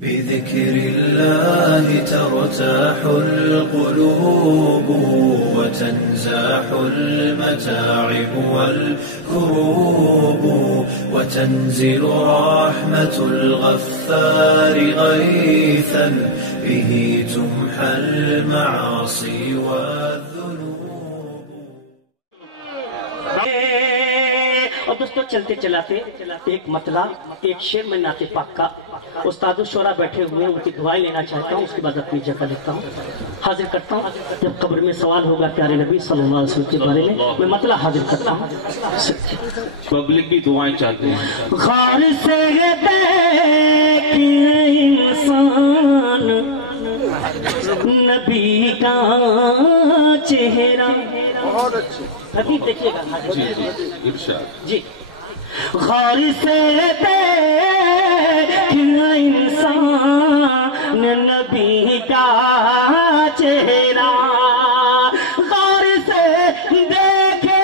بذكر الله ترتاح القلوب وتنزاح المتاعب والكروب وتنزل رحمة الغفار غيثا به تمحى المعاصي والذنوب. اور دوستو چلتے چلاتے ایک مطلع ایک شعر میں نعت پاک کا استاد الشورا بیٹھے ہوئے ہیں، ان کی دعائیں لینا چاہتا ہوں، اس کے بعد اپنی جگہ لکھتا ہوں، حاضر کرتا ہوں. جب قبر میں سوال ہوگا پیارے نبی صلی اللہ علیہ وسلم کے بارے میں مطلع حاضر کرتا ہوں. پبلک بھی دعائیں چاہتے ہیں. غار سے دیکھ انسان نبی کا چہرہ. حدیث دیکھیے گا جی. غار سے دیکھ انسان نبی کا چہرہ، غار سے دیکھے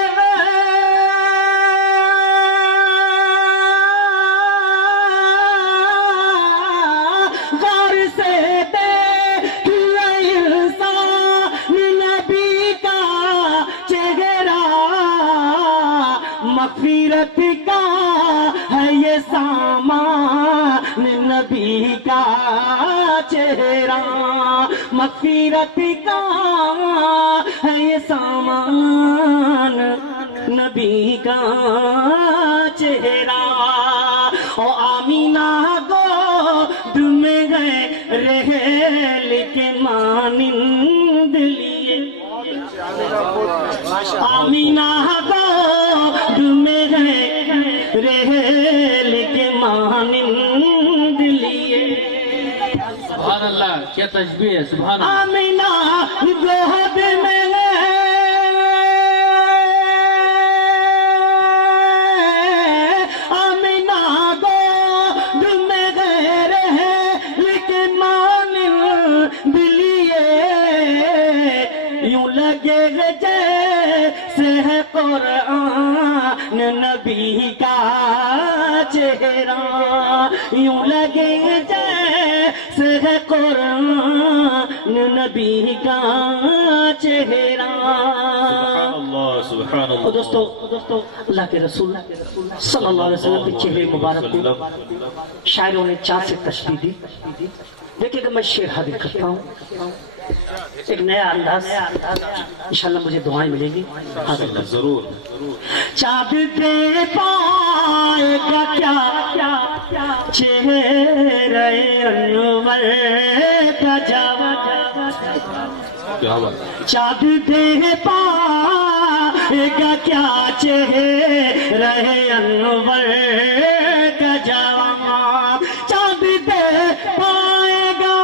غار سے دیکھ انسان نبی کا چہرہ، مغفرت کا ہے یہ سامان نبی کا چہرہ، مغفرت کا ہے یہ سامان نبی کا چہرہ. او آمینہ گود میں گئے رحل کے مانند لیے، آمینہ گود میں گئے رحل کے مانند لیے. سبحان اللہ، کیا تشبیہ ہے. سبحان اللہ. آمینہ گود میں آمینہ گود میں گئے رحل کے مانند لیے، یوں لگے گا جیسے ہے قرآن نبی کا چہرہ، یوں لگے گا جیسے ہے قرآن نبی کا چہرہ. سبحان اللہ، سبحان اللہ. اور دوستو اللہ کے رسول صلی اللہ علیہ وسلم کے چہرے مبارک کو شاعروں نے چاند سے تشبیہ دی. دیکھیے کہ میں شعر حاضر کرتا ہوں، ایک نیا انداز، انشاءاللہ مجھے دعائیں ملیں گی. حاضر ضرور. چاند دے پائے گا کیا چہرہ انور کا جواب، کیا بات. چاند دے پائے گا کیا چہرہ انور کا جواب، چاند دے پائے گا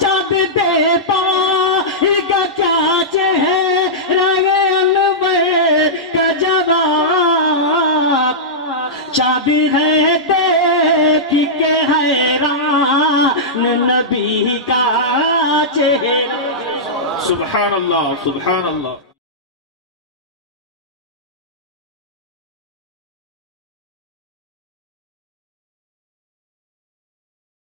چاند دے پائے گا کیا چہرہ انور کا جواب، چاند ہے دیکھ کے حیران نبی کا چہرہ. سبحان اللہ، سبحان اللہ.